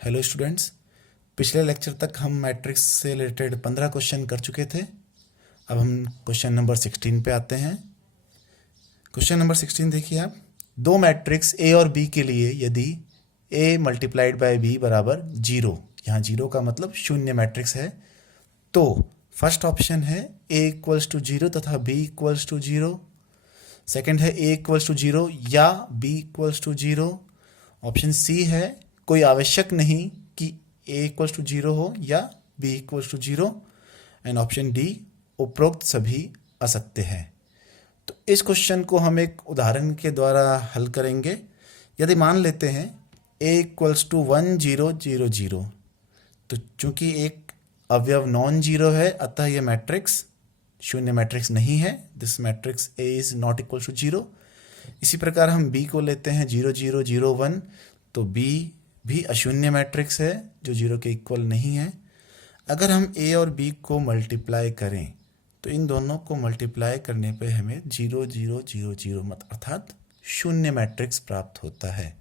Hello students. पिछले lecture तक हम मैट्रिक्स से रिलेटेड 15 क्वेश्चन कर चुके थे। अब हम क्वेश्चन नंबर 16 पे आते हैं। क्वेश्चन नंबर 16 देखिए आप। दो मैट्रिक्स ए और बी के लिए यदि ए मल्टीप्लाइड बाय बी बराबर जीरो, यहाँ जीरो का मतलब शून्य मैट्रिक्स है, तो फर्स्ट ऑप्शन है ए इक्वल्स टू जीरो तथा B equals to zero. Second है ए इक्वल्स टू जीरो या B equals to zero. Option C है कोई आवश्यक नहीं कि ए इक्वल्स टू जीरो हो या B equals to zero. And option D उपरोक्त सभी असत्य हैं। तो इस क्वेश्चन को हम एक उदाहरण के द्वारा हल करेंगे। यदि मान लेते हैं ए इक्वल्स टू 1 0 0 0, तो चूंकि एक अवयव नॉन जीरो है अतः यह मैट्रिक्स शून्य मैट्रिक्स नहीं है। This matrix A is not equal to zero. इसी प्रकार हम बी को लेते हैं 0 0 0 1, तो बी भी अशून्य मैट्रिक्स है जो जीरो के इक्वल नहीं है। अगर हम ए और बी को मल्टीप्लाई करें तो इन दोनों को मल्टीप्लाई करने पे हमें 0 0 0 0 मत अर्थात शून्य मैट्रिक्स प्राप्त होता है।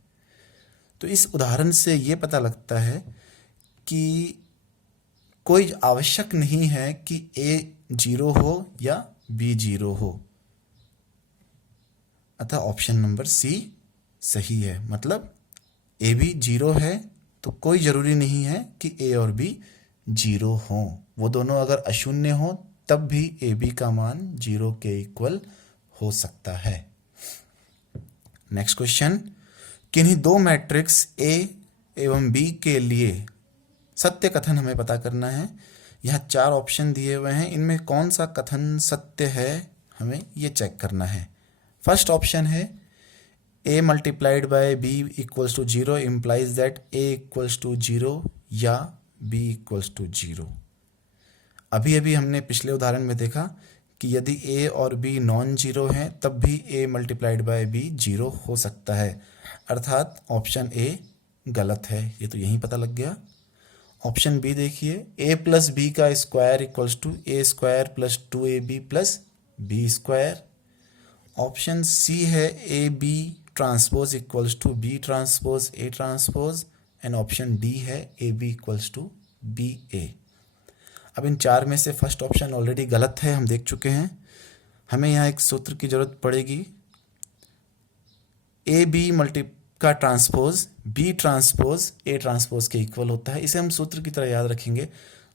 तो इस उदाहरण से ये पता लगता है कि कोई आवश्यक नहीं है कि ए जीरो हो या बी जीरो हो, अतः ऑप्शन नंबर सी सही है। मतलब ए भी जीरो है तो कोई ज़रूरी नहीं है कि ए और बी जीरो हों। वो दोनों अगर अशून्य हों तब भी ए बी का मान जीरो के इक्वल हो सकता है। नेक्स्ट क्वेश्चन, किन्हीं दो मैट्रिक्स ए एवं बी के लिए सत्य कथन हमें पता करना है। यहाँ 4 ऑप्शन दिए हुए हैं, इनमें कौन सा कथन सत्य है हमें ये चेक करना है। फर्स्ट ऑप्शन है a multiplied by b equals to zero implies that a equals to zero या b इक्वल्स टू जीरो। अभी अभी हमने पिछले उदाहरण में देखा कि यदि a और b नॉन जीरो हैं तब भी a multiplied by b zero हो सकता है, अर्थात ऑप्शन a गलत है। ये तो यहीं पता लग गया। ऑप्शन बी देखिए, a प्लस बी का square equals to A square plus 2ab plus B square. Option C है A B transpose equals to B transpose A transpose. And option D है A B equals to B A. अब इन 4 में से first option already गलत है, हम देख चुके हैं। हमें यहाँ एक सूत्र की जरूरत पड़ेगी। ए बी मल्टी का transpose B transpose A transpose के इक्वल होता है। इसे हम सूत्र की तरह याद रखेंगे।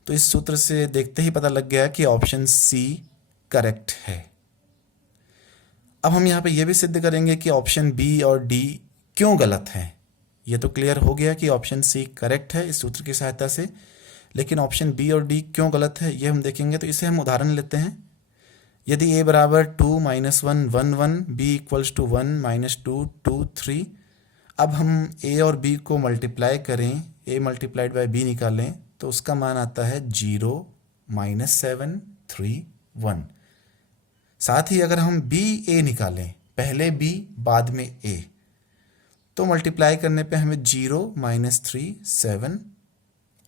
तो इस सूत्र से देखते ही पता लग गया कि ऑप्शन सी करेक्ट है। अब हम यहाँ पे ये भी सिद्ध करेंगे कि ऑप्शन बी और डी क्यों गलत हैं। ये तो क्लियर हो गया कि ऑप्शन सी करेक्ट है इस सूत्र की सहायता से, लेकिन ऑप्शन बी और डी क्यों गलत है ये हम देखेंगे। तो इसे हम उदाहरण लेते हैं। यदि a बराबर 2 - 1 1 1, b इक्वल्स टू 1 - 2 2 3। अब हम a और b को मल्टीप्लाई करें, a मल्टीप्लाइड बाय b निकालें तो उसका मान आता है 0 - 7 3 1। साथ ही अगर हम बी ए निकालें, पहले बी बाद में ए, तो मल्टीप्लाई करने पे हमें 0 - 3 7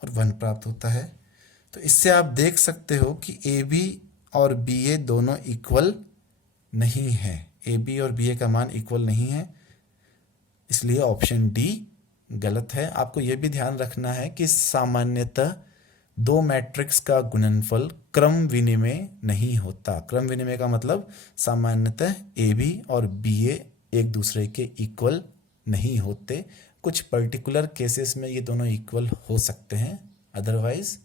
और 1 प्राप्त होता है। तो इससे आप देख सकते हो कि ए बी और बी ए दोनों इक्वल नहीं है। ए बी और बी ए का मान इक्वल नहीं है, इसलिए ऑप्शन डी गलत है। आपको यह भी ध्यान रखना है कि सामान्यतः दो मैट्रिक्स का गुणनफल क्रम विनिमय नहीं होता। क्रम विनिमय का मतलब सामान्यतः ए बी और बी ए एक दूसरे के इक्वल नहीं होते। कुछ पर्टिकुलर केसेस में ये दोनों इक्वल हो सकते हैं, अदरवाइज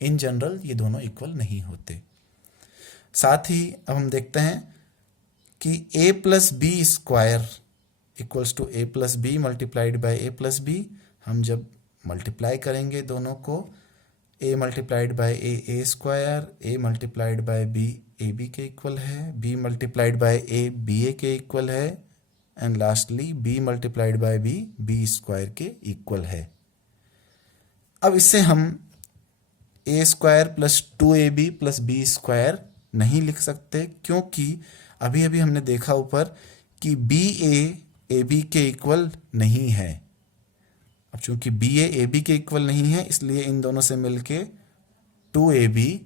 इन जनरल ये दोनों इक्वल नहीं होते। साथ ही अब हम देखते हैं कि a plus B square equals to A plus B multiplied by A plus B. हम जब मल्टीप्लाई करेंगे दोनों को, a multiplied by A square, a multiplied by B A B के इक्वल है, b multiplied by A B A के equal है, and lastly b multiplied by B B square के इक्वल है। अब इससे हम a square plus 2ab plus B square नहीं लिख सकते, क्योंकि अभी अभी हमने देखा ऊपर कि बी ए बी के इक्वल नहीं है। अब चूंकि बी ए बी के इक्वल नहीं है, इसलिए इन दोनों से मिलके 2ab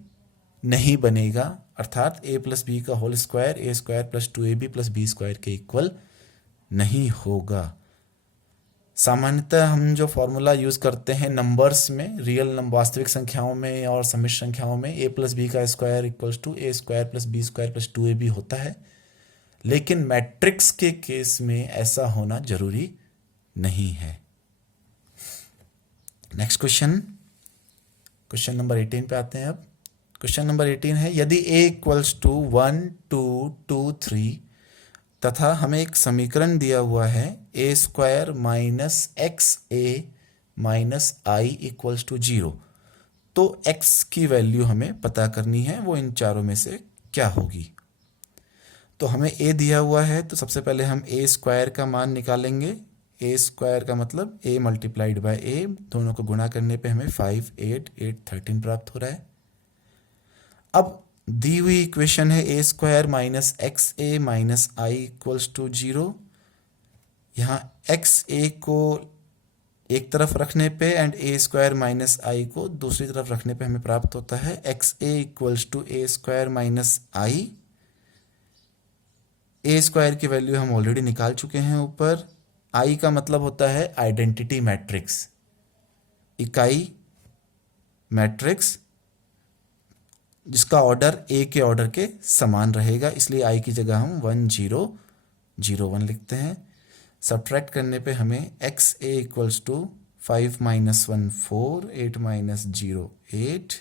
नहीं बनेगा, अर्थात a प्लस बी का whole square A square plus 2ab plus B square के इक्वल नहीं होगा। सामान्यतः हम जो फॉर्मूला यूज़ करते हैं नंबर्स में, रियल नंबर वास्तविक संख्याओं में और सम्मिश्र संख्याओं में, a प्लस बी का square equals to a square plus B square plus 2ab होता है। लेकिन मैट्रिक्स के केस में ऐसा होना जरूरी नहीं है। नेक्स्ट क्वेश्चन नंबर 18 पे आते हैं। अब क्वेश्चन नंबर 18 है, यदि a इक्वल्स टू 1 2 2 3 तथा हमें एक समीकरण दिया हुआ है a square minus X A minus I equals to 0, तो x की वैल्यू हमें पता करनी है, वो इन चारों में से क्या होगी। तो हमें a दिया हुआ है, तो सबसे पहले हम a स्क्वायर का मान निकालेंगे। a स्क्वायर का मतलब a मल्टीप्लाइड बाय a, दोनों को गुणा करने पे हमें 5 8 8 13 प्राप्त हो रहा है। अब दी हुई इक्वेशन है a square minus X A minus I equals to 0। यहाँ एक्स ए को एक तरफ रखने पे and a square minus I को दूसरी तरफ रखने पे हमें प्राप्त होता है X A equals to a square minus I. a square की वैल्यू हम ऑलरेडी निकाल चुके हैं ऊपर। i का मतलब होता है आइडेंटिटी मैट्रिक्स, इकाई मैट्रिक्स जिसका ऑर्डर a के ऑर्डर के समान रहेगा, इसलिए i की जगह हम 1 0 0 1 लिखते हैं। सब्ट्रैक्ट करने पे हमें X A equals to 5 minus 1 4 8 minus 0 8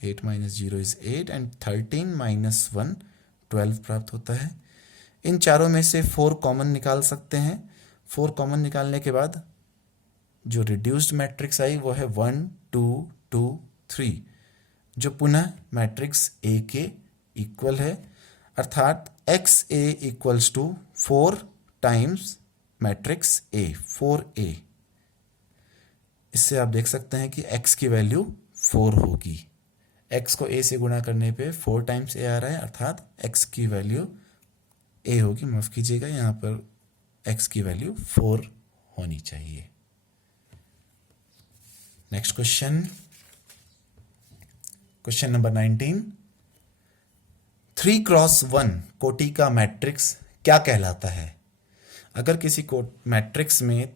8 minus 0 is 8 and 13 minus 1 12 प्राप्त होता है। इन चारों में से 4 कॉमन निकाल सकते हैं। 4 कॉमन निकालने के बाद जो रिड्यूस्ड मैट्रिक्स आई वो है 1 2 2 3, जो पुनः मैट्रिक्स A के इक्वल है, अर्थात X A equals to 4 times matrix A 4A। इससे आप देख सकते हैं कि x की वैल्यू 4 होगी। x को a से गुणा करने पे 4 टाइम्स a आ रहा है, अर्थात x की वैल्यू a होगी। माफ कीजिएगा, यहाँ पर x की वैल्यू 4 होनी चाहिए। नेक्स्ट क्वेश्चन नंबर 19, 3x1 कोटि का मैट्रिक्स क्या कहलाता है। अगर किसी को मैट्रिक्स में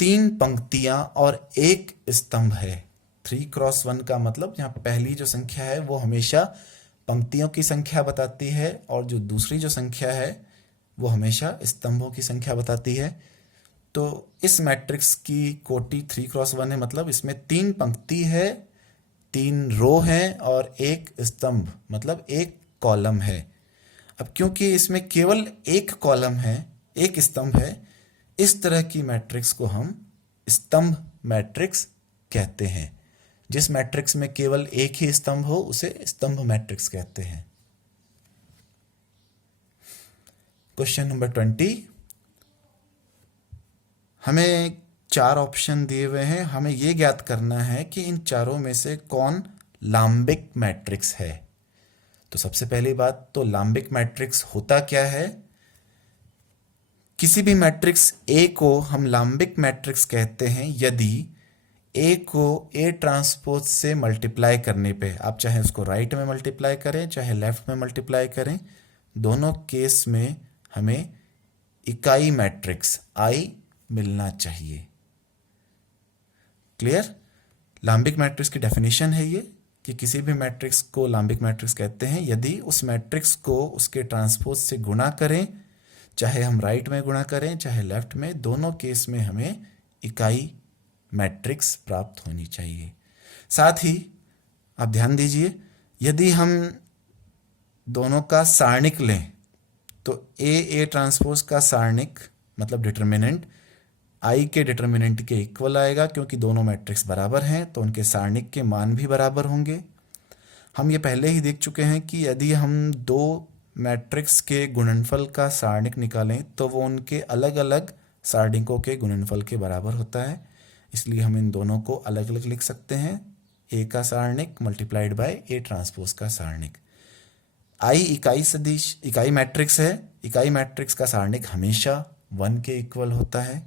3 पंक्तियां और 1 स्तंभ है, 3x1 का मतलब यहाँ पहली जो संख्या है वो हमेशा पंक्तियों की संख्या बताती है और जो दूसरी जो संख्या है वो हमेशा स्तंभों की संख्या बताती है। तो इस मैट्रिक्स की कोटि 3x1 है, मतलब इसमें 3 पंक्ति है, 3 रो है और 1 स्तंभ मतलब 1 कॉलम है। अब क्योंकि इसमें केवल 1 कॉलम है, 1 स्तंभ है, इस तरह की मैट्रिक्स को हम स्तंभ मैट्रिक्स कहते हैं। जिस मैट्रिक्स में केवल 1 ही स्तंभ हो उसे स्तंभ मैट्रिक्स कहते हैं। क्वेश्चन नंबर 20, हमें 4 ऑप्शन दिए हुए हैं। हमें यह ज्ञात करना है कि इन चारों में से कौन लाम्बिक मैट्रिक्स है। तो सबसे पहली बात तो लाम्बिक मैट्रिक्स होता क्या है। किसी भी मैट्रिक्स A को हम लाम्बिक मैट्रिक्स कहते हैं यदि A को A ट्रांसपोज से मल्टीप्लाई करने पे, आप चाहे उसको राइट में मल्टीप्लाई करें चाहे लेफ्ट में मल्टीप्लाई करें, दोनों केस में हमें इकाई मैट्रिक्स I मिलना चाहिए। क्लियर। लाम्बिक मैट्रिक्स की डेफिनेशन है ये कि किसी भी मैट्रिक्स को लाम्बिक मैट्रिक्स कहते हैं यदि उस मैट्रिक्स को उसके ट्रांसपोज से गुणा करें, चाहे हम राइट में गुणा करें चाहे लेफ्ट में, दोनों केस में हमें इकाई मैट्रिक्स प्राप्त होनी चाहिए। साथ ही आप ध्यान दीजिए, यदि हम दोनों का सारणिक लें तो A ट्रांसपोज का सारणिक मतलब डिटर्मिनेंट I के डिटर्मिनेंट के इक्वल आएगा, क्योंकि दोनों मैट्रिक्स बराबर हैं तो उनके सारणिक के मान भी बराबर होंगे। हम ये पहले ही देख चुके हैं कि यदि हम 2 मैट्रिक्स के गुणनफल का सारणिक निकालें तो वो उनके अलग अलग सारणिकों के गुणनफल के बराबर होता है, इसलिए हम इन दोनों को अलग अलग लिख सकते हैं। A का सारणिक मल्टीप्लाइड बाय A ट्रांसपोज का सारणिक। I इकाई सदिश इकाई मैट्रिक्स है, इकाई मैट्रिक्स का सारणिक हमेशा 1 के इक्वल होता है।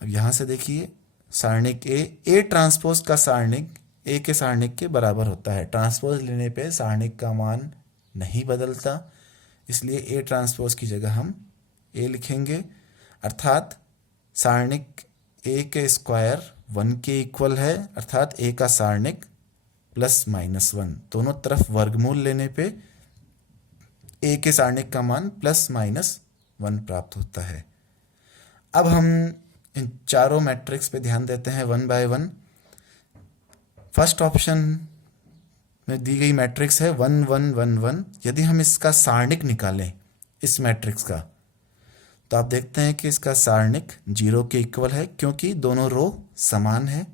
अब यहां से देखिए, सारणिक A ट्रांसपोज का सारणिक A के सारणिक के बराबर होता है। ट्रांसपोज लेने पे सारणिक का मान नहीं बदलता, इसलिए A ट्रांसपोज की जगह हम A लिखेंगे। अर्थात सारणिक ए के स्क्वायर 1 के इक्वल है, अर्थात ए का सारणिक +-1। दोनों तरफ वर्गमूल लेने पे ए के सारणिक का मान +-1 प्राप्त होता है। अब हम इन चारों मैट्रिक्स पे ध्यान देते हैं 1 बाय 1। फर्स्ट ऑप्शन में दी गई मैट्रिक्स है 1 1 1 1। यदि हम इसका सारणिक निकालें इस मैट्रिक्स का, तो आप देखते हैं कि इसका सारणिक 0 के इक्वल है, क्योंकि दोनों रो समान है।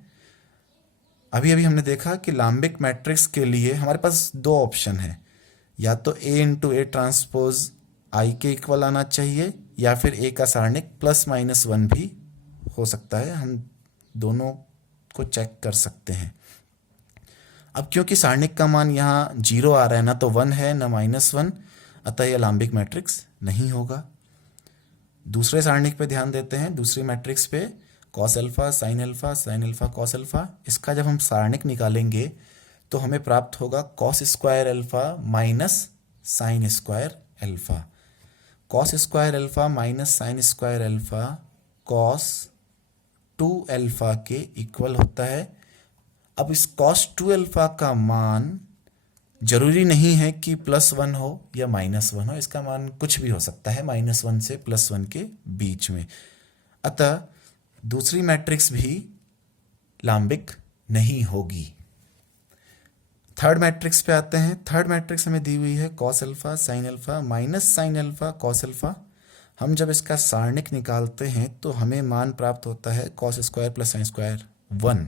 अभी अभी हमने देखा कि लाम्बिक मैट्रिक्स के लिए हमारे पास दो ऑप्शन है, या तो A इंटू ए ट्रांसपोज आई के इक्वल आना चाहिए, या फिर ए का सारणिक +-1 भी हो सकता है। हम दोनों को चेक कर सकते हैं। अब क्योंकि सारणिक का मान यहाँ 0 आ रहा है, ना तो 1 है ना -1, अतः यह लाम्बिक मैट्रिक्स नहीं होगा। दूसरे सारणिक पे ध्यान देते हैं, दूसरी मैट्रिक्स पे cos alpha sin alpha sin alpha cos alpha. इसका जब हम सारणिक निकालेंगे तो हमें प्राप्त होगा cos square alpha minus sin square alpha. cos square alpha minus sin square alpha cos 2 alpha के इक्वल होता है। अब इस cos 2 अल्फा का मान जरूरी नहीं है कि +1 हो या -1 हो, इसका मान कुछ भी हो सकता है -1 से +1 के बीच में। अतः दूसरी मैट्रिक्स भी लाम्बिक नहीं होगी। थर्ड मैट्रिक्स पे आते हैं। थर्ड मैट्रिक्स हमें दी हुई है cos alpha sin alpha minus sin alpha cos alpha. हम जब इसका सारणिक निकालते हैं तो हमें मान प्राप्त होता है cos square plus sin square 1।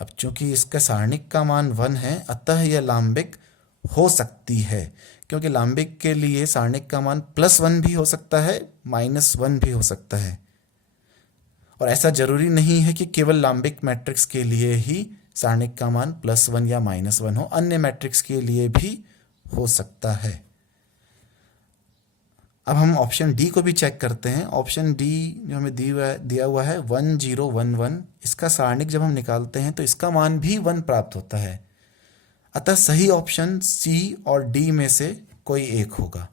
अब चूंकि इसका सारणिक का मान 1 है, अतः यह लाम्बिक हो सकती है, क्योंकि लाम्बिक के लिए सारणिक का मान +1 भी हो सकता है -1 भी हो सकता है। और ऐसा जरूरी नहीं है कि केवल लाम्बिक मैट्रिक्स के लिए ही सारणिक का मान +1 या -1 हो, अन्य मैट्रिक्स के लिए भी हो सकता है। अब हम ऑप्शन डी को भी चेक करते हैं। ऑप्शन डी जो हमें दिया हुआ है 1 0 1 1, इसका सारणिक जब हम निकालते हैं तो इसका मान भी 1 प्राप्त होता है। अतः सही ऑप्शन सी और डी में से कोई एक होगा,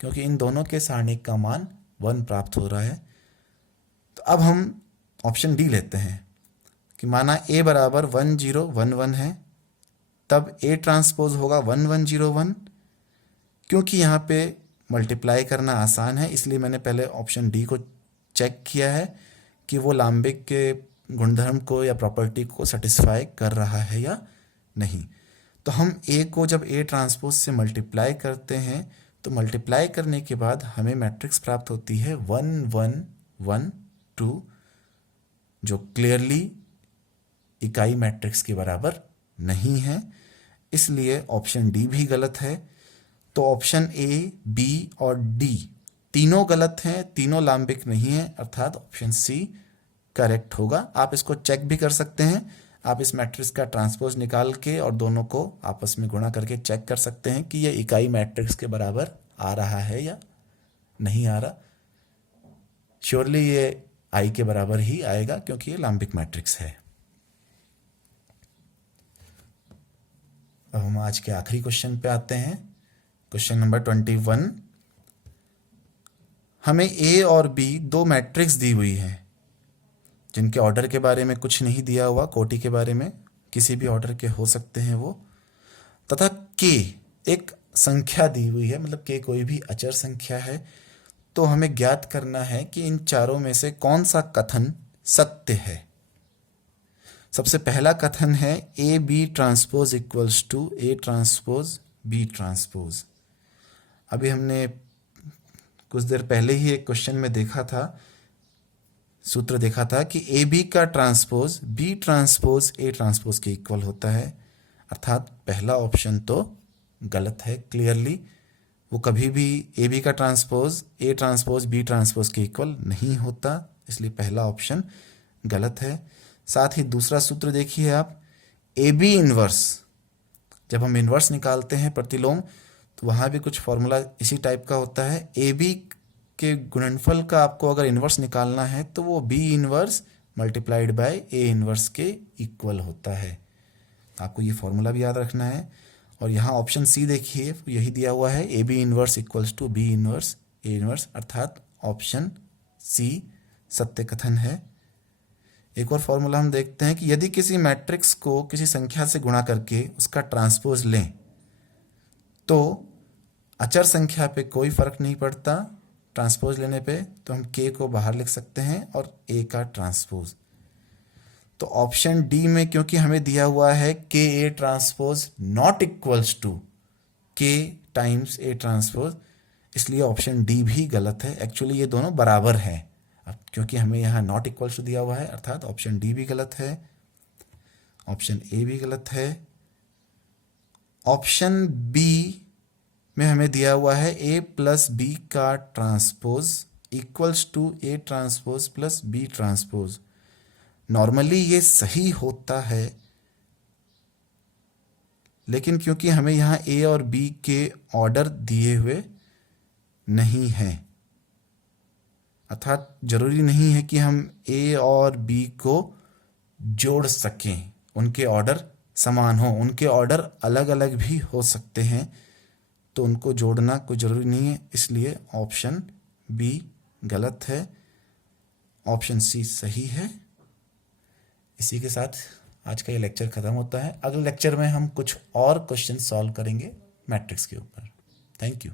क्योंकि इन दोनों के सारणिक का मान 1 प्राप्त हो रहा है। तो अब हम ऑप्शन डी लेते हैं कि माना a बराबर 1 0 1 1 है, तब A ट्रांसपोज होगा 1 1 0 1। क्योंकि यहाँ पे मल्टीप्लाई करना आसान है, इसलिए मैंने पहले ऑप्शन डी को चेक किया है कि वो लाम्बिक के गुणधर्म को या प्रॉपर्टी को सेटिस्फाई कर रहा है या नहीं। तो हम A को जब A ट्रांसपोज से मल्टीप्लाई करते हैं तो मल्टीप्लाई करने के बाद हमें मैट्रिक्स प्राप्त होती है 1 1 1 2, जो क्लियरली इकाई मैट्रिक्स के बराबर नहीं है, इसलिए ऑप्शन डी भी गलत है। तो ऑप्शन ए, बी और डी तीनों गलत हैं, तीनों लाम्बिक नहीं है, अर्थात ऑप्शन सी करेक्ट होगा। आप इसको चेक भी कर सकते हैं। आप इस मैट्रिक्स का ट्रांसपोज निकाल के और दोनों को आपस में गुणा करके चेक कर सकते हैं कि यह इकाई मैट्रिक्स के बराबर आ रहा है या नहीं आ रहा। श्योरली ये आई के बराबर ही आएगा, क्योंकि ये लाम्बिक मैट्रिक्स है। अब हम आज के आखिरी क्वेश्चन पे आते हैं। Question number 21। हमें ए और बी दो मैट्रिक्स दी हुई है, जिनके ऑर्डर के बारे में कुछ नहीं दिया हुआ, कोटि के बारे में किसी भी ऑर्डर के हो सकते हैं वो, तथा के एक संख्या दी हुई है, मतलब के कोई भी अचर संख्या है। तो हमें ज्ञात करना है कि इन चारों में से कौन सा कथन सत्य है। सबसे पहला कथन है A B transpose equals to A transpose B transpose. अभी हमने कुछ देर पहले ही एक क्वेश्चन में देखा था, सूत्र देखा था कि ए बी का transpose B transpose A transpose के इक्वल होता है, अर्थात पहला ऑप्शन तो गलत है। क्लियरली वो कभी भी ए बी का transpose A transpose B transpose के इक्वल नहीं होता, इसलिए पहला ऑप्शन गलत है। साथ ही दूसरा सूत्र देखिए आप, ए बी इनवर्स, जब हम इनवर्स निकालते हैं प्रतिलोम तो वहाँ भी कुछ फॉर्मूला इसी टाइप का होता है। ए बी के गुणनफल का आपको अगर इनवर्स निकालना है तो वो B inverse multiplied by A inverse के इक्वल होता है। आपको ये फॉर्मूला भी याद रखना है। और यहाँ ऑप्शन सी देखिए, यही दिया हुआ है, A B inverse equals to B inverse A inverse, अर्थात ऑप्शन सी सत्य कथन है। एक और फॉर्मूला हम देखते हैं कि यदि किसी मैट्रिक्स को किसी संख्या से गुणा करके उसका ट्रांसपोज लें तो अचर संख्या पे कोई फर्क नहीं पड़ता ट्रांसपोज लेने पे, तो हम के को बाहर लिख सकते हैं और ए का ट्रांसपोज। तो ऑप्शन डी में क्योंकि हमें दिया हुआ है के A transpose not equals to k times A transpose, इसलिए ऑप्शन डी भी गलत है। एक्चुअली ये दोनों बराबर हैं, अब क्योंकि हमें यहाँ नॉट इक्वल्स टू दिया हुआ है अर्थात ऑप्शन डी भी गलत है, ऑप्शन ए भी गलत है। ऑप्शन बी में हमें दिया हुआ है ए प्लस बी का transpose equals to A transpose plus B transpose. Normally ये सही होता है, लेकिन क्योंकि हमें यहाँ ए और बी के ऑर्डर दिए हुए नहीं हैं, अर्थात जरूरी नहीं है कि हम ए और बी को जोड़ सकें, उनके ऑर्डर समान हो, उनके ऑर्डर अलग अलग भी हो सकते हैं, तो उनको जोड़ना कोई ज़रूरी नहीं है, इसलिए ऑप्शन बी गलत है, ऑप्शन सी सही है। इसी के साथ आज का ये लेक्चर ख़त्म होता है। अगले लेक्चर में हम कुछ और क्वेश्चन सॉल्व करेंगे मैट्रिक्स के ऊपर। Thank you.